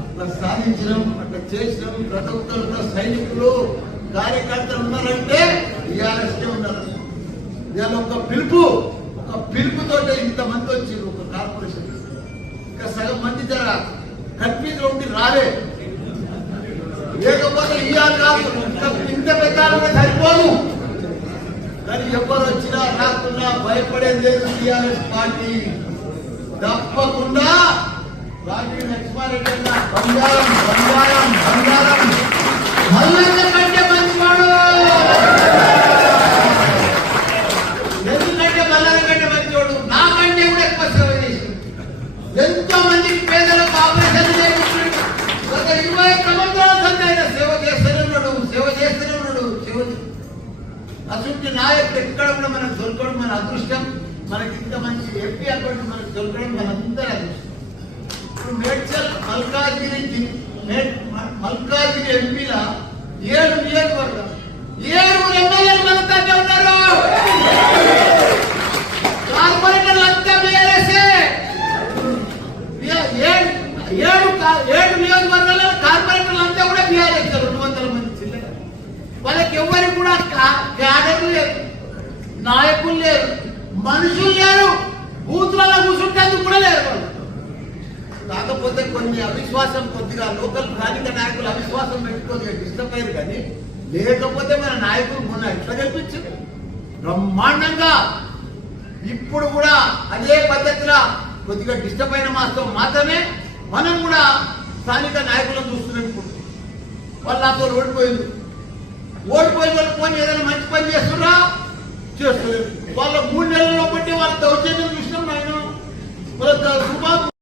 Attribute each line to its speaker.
Speaker 1: అట్లా సాధించడం అట్లా చేయడం ప్రతి సైనికులు కార్యకర్తలు ఉన్నారంటే టీఆర్ఎస్కే ఉన్నారు. ఇవాళ ఒక పిలుపు ఒక పిలుపుతో ఇంతమంది వచ్చారు ఒక కార్పొరేషన్. ఇంకా సగం మంది జర కన్ఫ్యూజ్ ఉండి రాలే. లేకపోతే ఇవాళ కాదు ఇంత పెట్టాలంటే సరిపోదు. కానీ ఎవరు వచ్చినా రాకున్నా భయపడేది లేదు టీఆర్ఎస్ పార్టీ. తప్పకుండా రాజీవ్ లక్ష్మారెడ్డి బంగారం బంగారం బంగారం. మల్లన్న కంటే మంచివాడు. ఎందుకంటే మల్లన్న కంటే మంచివాడు? నాకంటే కూడా ఎక్కువ సేవ ఎంతో పేదలకు ఆపరేషన్ చేయించాడు గత ఇరవై సంవత్సరాల సంది ఆయన సేవ చేస్తూనే ఉన్నాడు సేవ చేస్తూనే ఉన్నాడు. సేవ అటువంటి నాయకుడు ఎక్కడ కూడా మనకు దొరకడం మన అదృష్టం. మనకి ఇంత మంచి ఎంపీ అకౌంట్ మనకు దొరకడం మనందరి అదృష్టం ఇప్పుడు మేడ్చల్ మల్కాజ్గిరి మల్కాజ్గిరి ఎంపీల ఏడు నియోజకవర్గం ఏడు ఎమ్మెల్యేలు మన దగ్గర ఉన్నారు. కార్పొరేటర్లు అంతా బీఆర్ఎస్ఏ. ఏడు ఏడు నియోజకవర్గాల్లో కార్పొరేటర్లు అంతా కూడా బీఆర్ఎస్ రెండు వందల మంది చిల్లర. వాళ్ళకి ఎవరికి కూడా కా- క్యాడర్లు లేరు. నాయకులు లేరు. మనుషులు లేరు. బూతులలో కూర్చుంటేందుకు కూడా లేరు కాకపోతే కొన్ని అవిశ్వాసం కొద్దిగా లోకల్ స్థానిక నాయకులు అవిశ్వాసం పెట్టుకొని డిస్టర్బ్ అయ్యారు కానీ లేకపోతే మన నాయకులు మొన్న ఎట్లా గెలిపించారు? బ్రహ్మాండంగా. ఇప్పుడు కూడా అదే పద్ధతిలో కొద్దిగా డిస్టర్బ్ అయిన మాత్రం మాత్రమే మనం కూడా స్థానిక నాయకులను చూస్తున్నాం ఇప్పుడు వాళ్ళు నాతో ఓడిపోయింది ఓడిపోయిన వాళ్ళు పోనీ ఏదైనా మంచి పని చేస్తున్నా చేస్తున్నారు వాళ్ళ మూడు నెలల్లో